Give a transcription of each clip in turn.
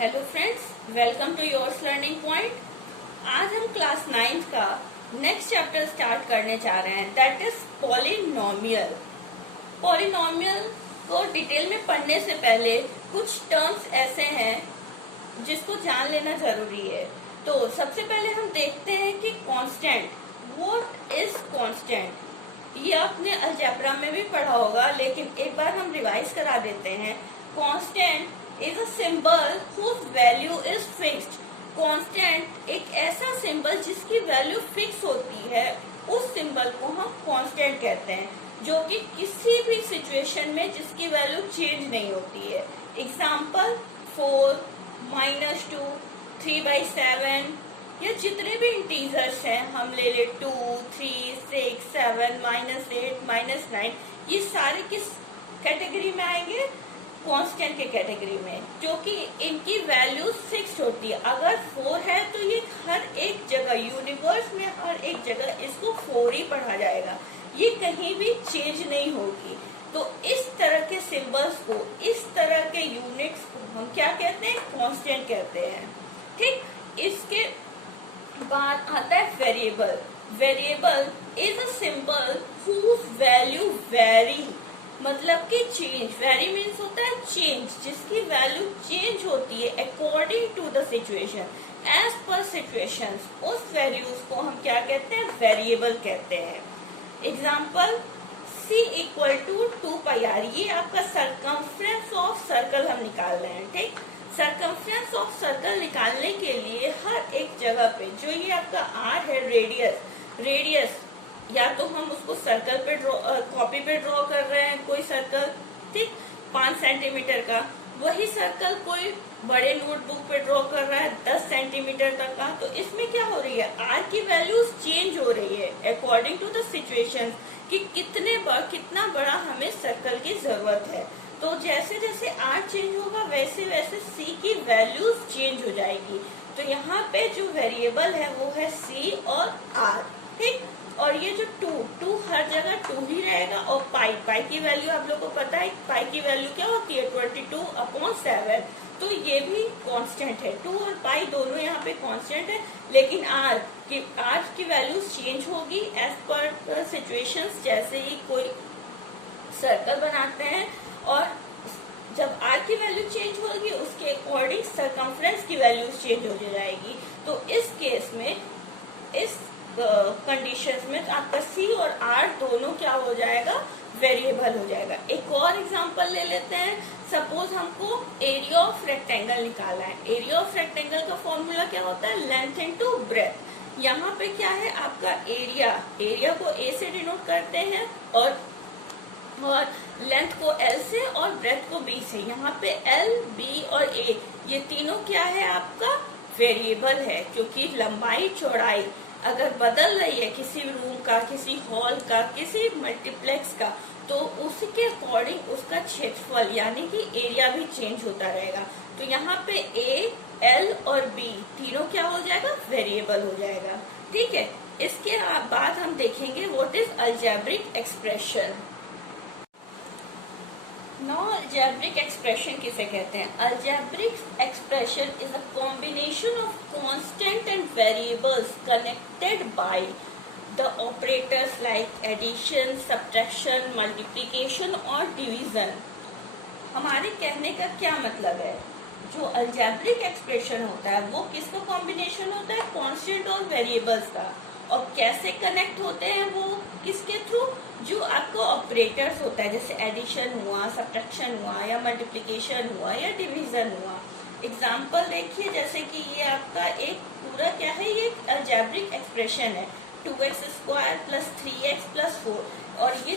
Hello friends, welcome to yours learning point. आज हम class 9 का नेक्स्ट चैप्टर स्टार्ट करने जा रहे हैं, दैट इज पॉलिनोमियल। पॉलिनोमियल को डिटेल में पढ़ने से पहले कुछ टर्म्स ऐसे हैं जिसको जान लेना जरूरी है। तो सबसे पहले हम देखते हैं कि कांस्टेंट, व्हाट इज कांस्टेंट। ये आपने अलजेब्रा में भी पढ़ा होगा, लेकिन एक बार हम रिवाइज करा देते हैं। Constant is a symbol whose value is fixed। Constant एक ऐसा सिंबल जिसकी वैल्यू फिक्स होती है, उस सिंबल को हम कांस्टेंट कहते हैं, जो कि किसी भी सिचुएशन में जिसकी वैल्यू चेंज नहीं होती है। एग्जाम्पल 4, -2, 3/7 या जितने भी इंटीजर्स हैं हम ले 2, 3, 6, 7, -8, -9, ये सारे किस कैटेगरी में आएंगे? कांस्टेंट के कैटेगरी में, जो कि इनकी वैल्यू फिक्स्ड होती है। अगर 4 है तो ये हर एक जगह यूनिवर्स में हर एक जगह इसको 4 ही पढ़ा जाएगा, ये कहीं भी चेंज नहीं होगी। तो इस तरह के सिंबल्स को, इस तरह के यूनिट्स को हम क्या कहते हैं? कांस्टेंट कहते हैं। ठीक, इसके बाद आता है variable. Variable is a symbol whose value vary, मतलब कि चेंज। वेरी मीन्स होता है चेंज, जिसकी वैल्यू चेंज होती है according to the situation, as per situations. उस वैल्यूज को हम क्या कहते हैं? वेरिएबल कहते हैं। एग्जाम्पल c = 2πr, ये आपका सरकमफ्रेंस ऑफ सर्कल हम निकाल रहे हैं। ठीक, सरकमफ्रेंस ऑफ सर्कल निकालने के लिए हर एक जगह पे जो ये आपका r है, रेडियस या तो हम उसको सर्कल पे कॉपी पे ड्रॉ कर रहे हैं, कोई सर्कल, ठीक, 5 सेंटीमीटर का, वही सर्कल कोई बड़े नोटबुक पे ड्रॉ कर रहा है 10 सेंटीमीटर तक का। तो इसमें क्या हो रही है? आर की वैल्यूज चेंज हो रही है अकॉर्डिंग टू द सिचुएशन, कि कितना बड़ा हमें सर्कल की जरूरत है। तो जैसे जैसे आर चेंज होगा वैसे वैसे सी की वैल्यूज चेंज हो जाएगी। तो यहाँ पे जो वेरिएबल है वो है सी और आर। ठीक, और ये जो 2 हर जगह 2 ही रहेगा। और पाई की वैल्यू आप लोगों को पता है, पाई की वैल्यू क्या होती है? 22/7। तो ये भी कांस्टेंट है। 2 और पाई दोनों यहाँ पे कांस्टेंट है, लेकिन आर की वैल्यू चेंज होगी एज पर सिचुएशंस। जैसे ही कोई सर्कल बनाते हैं और जब आर की वैल्यू चेंज होगी उसके अकॉर्डिंग सरकमफ्रेंस की वैल्यू चेंज हो जाएगी। तो इस केस में, इस कंडीशंस में आपका सी और आर दोनों क्या हो जाएगा? वेरिएबल हो जाएगा। एक और एग्जांपल ले लेते हैं। सपोज हमको एरिया ऑफ रेक्टेंगल निकालना है। एरिया ऑफ रेक्टेंगल का फॉर्मूला क्या होता है? Length into breadth. यहाँ पे क्या है आपका एरिया को ए से डिनोट करते हैं और लेंथ को एल से और ब्रेथ को बी से। यहाँ पे एल, बी और ए ये तीनों क्या है? आपका वेरिएबल है, क्योंकि लंबाई चौड़ाई अगर बदल रही है किसी रूम का, किसी हॉल का, किसी मल्टीप्लेक्स का, तो उसके अकॉर्डिंग उसका क्षेत्रफल यानी कि एरिया भी चेंज होता रहेगा। तो यहाँ पे ए, एल और बी तीनों क्या हो जाएगा? वेरिएबल हो जाएगा। ठीक है, इसके बाद हम देखेंगे what is algebraic expression. Algebraic expression किसे कहते हैं? Algebraic expression is a combination of constant and variables connected by the operators like addition, subtraction, multiplication और डिवीजन। हमारे कहने का क्या मतलब है? जो अलजेब्रिक एक्सप्रेशन होता है वो किसका कॉम्बिनेशन होता है? कांस्टेंट और वेरिएबल्स का। और कैसे कनेक्ट होते हैं वो? किसके थ्रू? जो आपको ऑपरेटर्स होता है, जैसे एडिशन हुआ, सब्ट्रैक्शन हुआ या मल्टीप्लिकेशन हुआ या डिवीजन हुआ। एग्जाम्पल देखिए, जैसे कि ये आपका एक पूरा क्या है? ये अलजेब्रिक एक्सप्रेशन है, 2x² + 3x + 4। और ये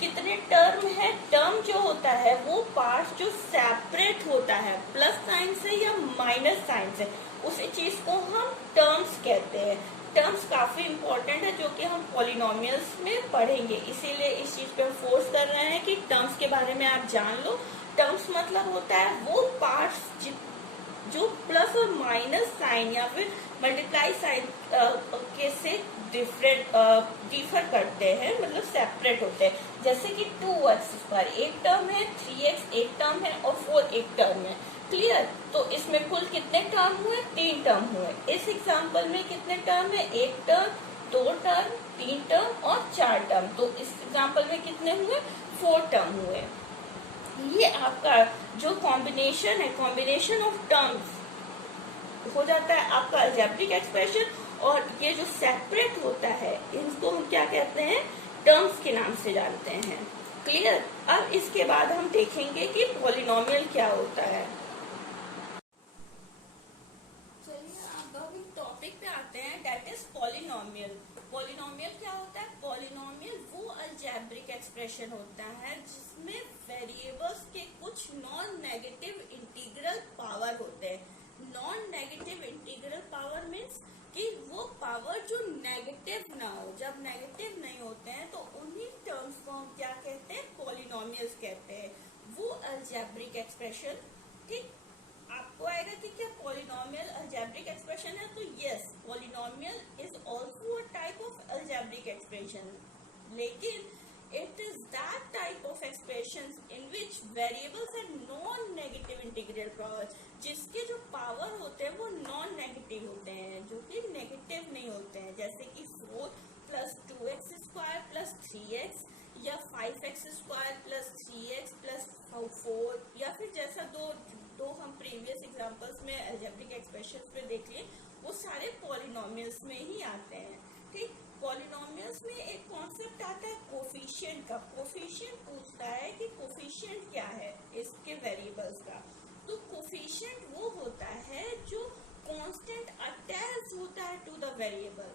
कितने टर्म है? टर्म जो होता है वो पार्ट जो सेपरेट होता है प्लस साइन से या माइनस साइन से, उसी चीज को हम टर्म्स कहते हैं। टर्म्स काफी इंपॉर्टेंट है, जो कि हम पॉलिनोमियल्स में पढ़ेंगे, इसीलिए इस चीज पे हम फोर्स कर रहे हैं कि टर्म्स के बारे में आप जान लो। टर्म्स मतलब होता है वो पार्ट्स जो प्लस और माइनस साइन या फिर मल्टीप्लाई साइन के से डिफर करते हैं, मतलब सेपरेट होते हैं। जैसे कि 2x² एक टर्म है, 3x एक टर्म है और 4 एक टर्म है। क्लियर? तो इसमें कुल कितने टर्म हुए? 3 टर्म हुए। इस एग्जांपल में कितने टर्म है? 1 टर्म, 2 टर्म, 3 टर्म और 4 टर्म। तो इस एग्जांपल में कितने हुए? 4 टर्म हुए। ये आपका जो कॉम्बिनेशन है, कॉम्बिनेशन ऑफ टर्म्स हो जाता है आपका अलजेब्रिक एक्सप्रेशन। और ये जो सेपरेट होता है इनको हम क्या कहते हैं? टर्म्स के नाम से जानते हैं। क्लियर? अब इसके बाद हम देखेंगे कि पॉलिनोमियल क्या होता है। चलिए अब हम टॉपिक पे आते हैं, दैट इज पॉलिनोमियल। पॉलिनोमियल क्या होता है? पॉलिनोमियल वो अलजेब्रिक एक्सप्रेशन होता है जिसमें वेरिएबल्स के कुछ नॉन नेगेटिव इंटीग्रल पावर होते हैं। Non negative integral power means कि वो पावर जो नेगेटिव ना हो। जब नेगेटिव नहीं होते हैं तो उन्हीं टर्म्स को हम क्या कहते हैं? पॉलिनोमियल्स कहते हैं। वो अलजेब्रिक एक्सप्रेशन, ठीक? आपको आएगा कि क्या पॉलिनोमियल अलजेब्रिक एक्सप्रेशन है? तो yes, polynomial is also a type of algebraic expression, लेकिन it is that type of expressions in which variables are non-negative integral power, जिसके जो पावर होते हैं वो नॉन नेगेटिव होते हैं, जो कि नेगेटिव नहीं होते हैं। जैसे कि 4 + 2x² + 3x या 5x² + 3x + 4, या फिर जैसा दो हम प्रीवियस एग्जांपल्स में अलजेब्रिक एक्सप्रेशंस में देख लिए, वो सारे पॉलिनोमियल्स में ही आते हैं। ठीक? पॉलिनोमियल्स में एक कॉन्सेप्ट आता है कोफिशिएंट का। कोफिशिएंट पूछता है कि कोफिशिएंट क्या है इसके वेरिएबल्स का। तो कोफिशिएंट वो होता है जो कांस्टेंट अटैच होता है टू द वेरिएबल।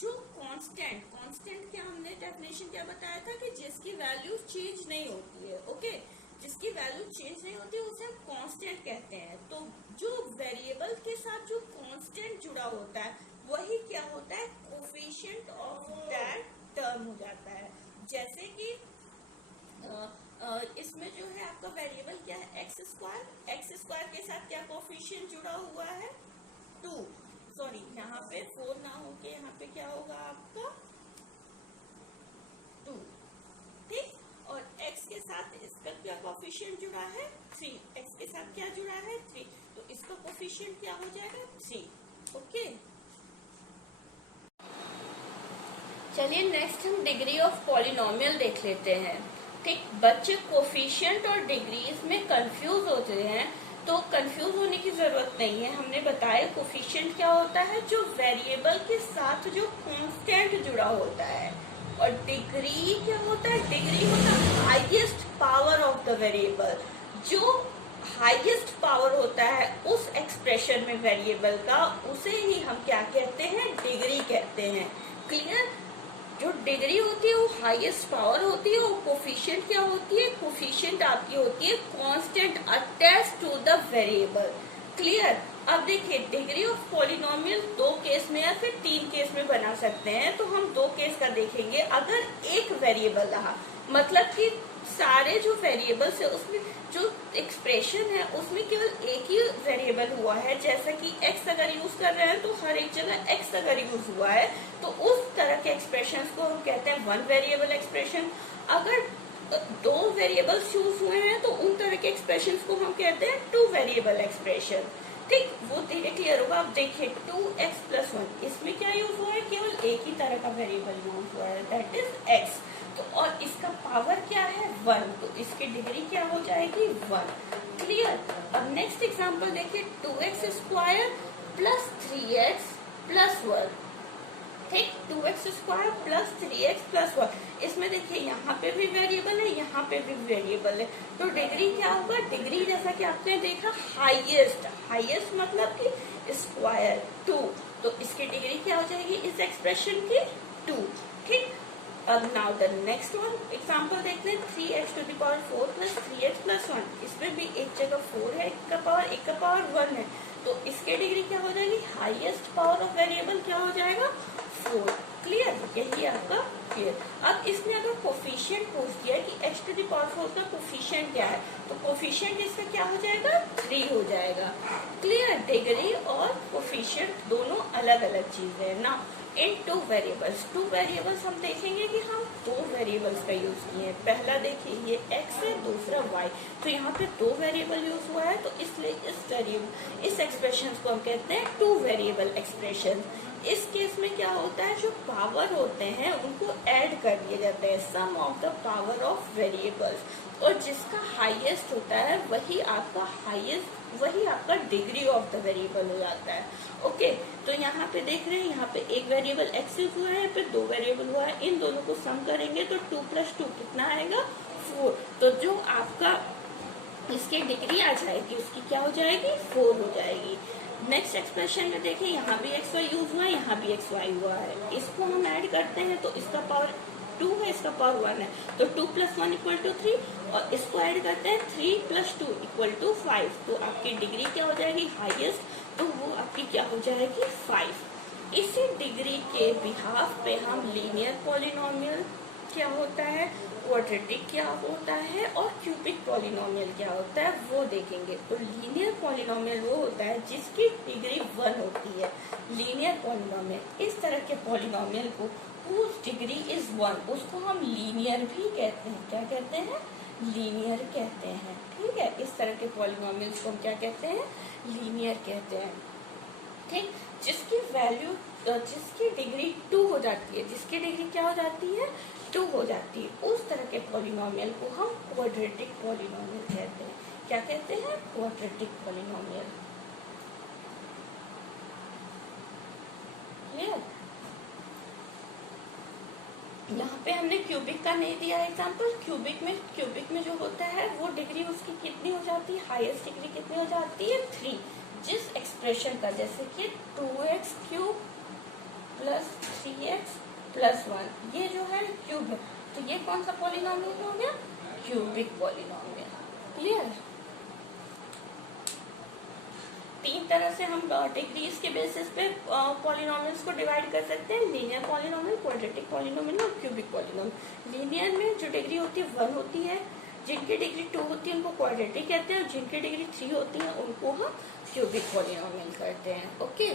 जो कांस्टेंट क्या हमने डेफिनेशन क्या बताया था कि जिसकी वैल्यू चेंज नहीं होती है। ओके, जिसकी वैल्यू चेंज नहीं होती है उसे हम कांस्टेंट कहते हैं। तो जो वेरिएबल के साथ जो कांस्टेंट जुड़ा होता है वही क्या होता है? कोफिशिएंट ऑफ दैट टर्म हो जाता है। जैसे कि इसमें जो है आपका वेरिएबल क्या है? x² के साथ क्या कोफिशिएंट जुड़ा हुआ है? 2। सॉरी, यहाँ पे 4 ना होके यहाँ पे क्या होगा आपका? 2। ठीक? और x के साथ इसका क्या कोफिशिएंट जुड़ा है? 3। x के साथ क्या जुड़ा है? 3। तो इसका कोफिशिएंट क्या हो जाएगा? 3। ओके, चलिए नेक्स्ट हम डिग्री ऑफ पॉलिनोमियल देख लेते हैं। ठीक? बच्चे कोफिशिएंट और डिग्रीज में कंफ्यूज होते हैं, तो कंफ्यूज होने की जरूरत नहीं है। हमने बताया कोफिशिएंट क्या होता है? जो वेरिएबल के साथ जो कांस्टेंट जुड़ा होता है। और डिग्री क्या होता है? डिग्री होता है highest power of the variable. जो हाईएस्ट पावर होता है उस एक्सप्रेशन में वेरिएबल का, उसे ही हम क्या कहते हैं? डिग्री कहते हैं। क्लियर? जो डिग्री होती है वो हाईएस्ट पावर होती है। और कोफिशिएंट क्या होती है? कोफिशिएंट आपकी होती है constant attach to the variable. Clear? अब देखिए, डिग्री ऑफ पॉलिनोमियल 2 केस में या फिर 3 केस में बना सकते हैं। तो हम 2 केस का देखेंगे। अगर एक वेरिएबल रहा, मतलब कि सारे जो वेरिएबल्स है उसमें जो एक्सप्रेशन है उसमें केवल एक ही वेरिएबल हुआ है। जैसा कि x अगर यूज कर रहे हैं तो हर एक जगह x अगर यूज हुआ है, तो उस तरह के एक्सप्रेशन को हम कहते हैं 1 वेरिएबल एक्सप्रेशन। अगर 2 वेरिएबल्स यूज हुए हैं तो उन तरह के एक्सप्रेशन को हम कहते हैं 2 वेरिएबल एक्सप्रेशन। ठीक? वो धीरे क्लियर होगा। आप देखिए 2x + 1, इसमें क्या यूज हुआ है? केवल एक ही तरह का वेरिएबल यूज हुआ है, दैट इज x। तो और इसका पावर क्या है? 1। तो इसकी डिग्री क्या हो जाएगी? 1। क्लियर? अब नेक्स्ट एग्जांपल देखिए, 2x² + 3x + 1। ठीक? 2x² + 3x + 1। इसमें देखिए यहाँ पे भी वेरिएबल है, यहाँ पे भी वेरिएबल है। तो डिग्री क्या होगा? डिग्री जैसा कि आपने देखा हाईएस्ट मतलब कि स्क्वायर 2। तो इसकी डिग्री क्या हो जाएगी इस एक्सप्रेशन की? 2। ठीक? अब now the next one example देखते हैं 3x⁴ प्लस 3x+1। इसमें भी एक जगह 4 है, एक का पावर 1 है, तो इसके डिग्री क्या हो जाएगी, हाईएस्ट पावर ऑफ वेरिएबल क्या हो जाएगा, 4। क्लियर, यही आपका क्लियर। अब इसने अगर कोफिशिएंट पूछ दिया कि x⁴ का कोफिशिएंट क्या है, तो कोफिशिएंट इसका क्या हो जाएगा, 3 हो जाएगा। क्लियर, डिग्री और कोफिशिएंट दोनों अलग अलग चीजें हैं ना। इन टू वेरिएबल्स हम देखेंगे कि हम 2 वेरिएबल्स का यूज किए हैं। पहला देखिए ये x है, दूसरा y, तो यहाँ पे 2 वेरिएबल यूज हुआ है, तो इसलिए इस एक्सप्रेशन को हम कहते हैं 2 वेरिएबल एक्सप्रेशन। इस केस में क्या होता है, जो पावर होते हैं उनको ऐड कर दिया जाता है, sum of the power of variables, और जिसका हाईएस्ट होता है वही आपका डिग्री ऑफ द वेरिएबल हो जाता है। ओके, तो यहाँ पे देख रहे हैं, यहाँ पे एक वेरिएबल x हुआ है, फिर 2 वेरिएबल हुआ है, इन दोनों को सम करेंगे तो 2 + 2 कितना आएगा, 4। तो जो आपका इसकी डिग्री आ जाएगी उसकी क्या हो जाएगी, 4 हो जाएगी। नेक्स्ट एक्सप्रेशन में देखिए, यहाँ भी xy यूज हुआ है, यहाँ भी xy हुआ है, इसको हम ऐड करते हैं तो इसका पावर 2 है, इसका पावर 1 है, तो 2 + 1 = 3, और इसको ऐड करते हैं 3 + 2 = 5, तो आपकी डिग्री क्या हो जाएगी, हाईएस्ट, तो वो आपकी क्या हो जाएगी, 5। इसी डिग्री के बिहाफ पे हम लीनियर पॉलिनोमियल क्या होता है, क्वाड्रेटिक क्या होता है, और क्यूबिक पॉलिनोमियल क्या होता है वो देखेंगे। तो लीनियर पॉलिनोमियल वो होता है जिसकी डिग्री 1 होती है। लीनियर पॉलिनोमियल, इस तरह के पॉलिनोमियल को whose डिग्री इज 1, उसको हम लीनियर भी कहते हैं। क्या कहते हैं, लीनियर कहते हैं। ठीक है, इस तरह के पॉलिनोमियल्स को हम क्या कहते हैं, लीनियर कहते हैं। ठीक, जिसकी डिग्री 2 हो जाती है, जिसकी डिग्री क्या हो जाती है, 2 हो जाती है, उस तरह के पॉलिनोमियल को हम क्वाड्रेटिक पॉलिनोमियल कहते हैं। क्या कहते हैं, क्वाड्रेटिक पॉलिनोमियल। क्लियर, यहाँ पे हमने क्यूबिक का नहीं दिया एग्जाम्पल। क्यूबिक में जो होता है वो डिग्री उसकी कितनी हो जाती है, हाईएस्ट डिग्री कितनी हो जाती है, 3। जिस एक्सप्रेशन का, जैसे कि 2x³ + 3x + 1, ये जो है क्यूब है, तो ये कौन सा पॉलिनोमियल हो गया, क्यूबिक पॉलिनोमियल। क्लियर, 3 तरह से हम डिग्रीज के बेसिस पे पॉलिनोमियल्स को डिवाइड कर सकते हैं, लीनियर पॉलिनोमियल, क्वाड्रेटिक पॉलिनोमियल और क्यूबिक पॉलिनोमियल। लीनियर में जो डिग्री होती है 1 होती है, जिनकी डिग्री 2 होती है उनको क्वाड्रेटिक कहते हैं, और जिनकी डिग्री 3 होती है उनको हम क्यूबिक पॉलिनोमियल कहते हैं। ओके।